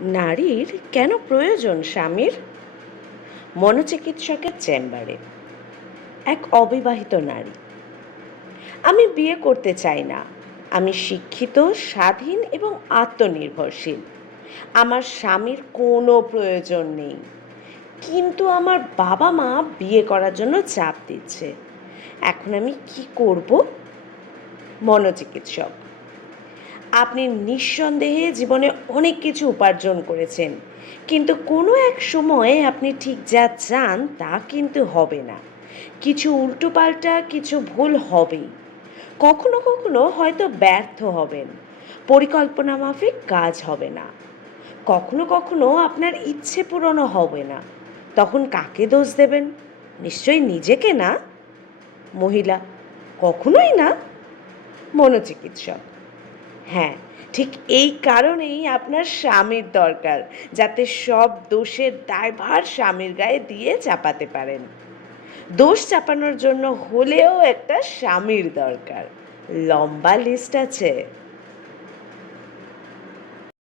নারীর কেন প্রয়োজন স্বামীর? মনোচিকিৎসকের চেম্বারে এক অবিবাহিত নারী। আমি বিয়ে করতে চাই না। আমি শিক্ষিত, স্বাধীন এবং আত্মনির্ভরশীল। আমার স্বামীর কোনো প্রয়োজন নেই। কিন্তু আমার বাবা মা বিয়ে করার জন্য চাপ দিচ্ছে। এখন আমি কি করব? মনোচিকিৎসক: আপনি নিঃসন্দেহে জীবনে অনেক কিছু উপার্জন করেছেন, কিন্তু কোনো এক সময়ে আপনি ঠিক যা চান তা কিন্তু হবে না। কিছু উল্টোপাল্টা, কিছু ভুল হবেই। কখনো কখনো হয়তো ব্যর্থ হবেন, পরিকল্পনা মাফিক কাজ হবে না। কখনো কখনো আপনার ইচ্ছে পূরণও হবে না। তখন কাকে দোষ দেবেন? নিশ্চয়ই নিজেকে না। মহিলা: কখনোই না। মনোচিকিৎসক: হ্যাঁ, ঠিক এই কারণেই আপনার স্বামীর দরকার, যাতে সব দোষের দায়ভার স্বামীর গায়ে দিয়ে চাপাতে পারেন। দোষ চাপানোর জন্য হলেও একটা স্বামীর দরকার। লম্বা লিস্ট আছে।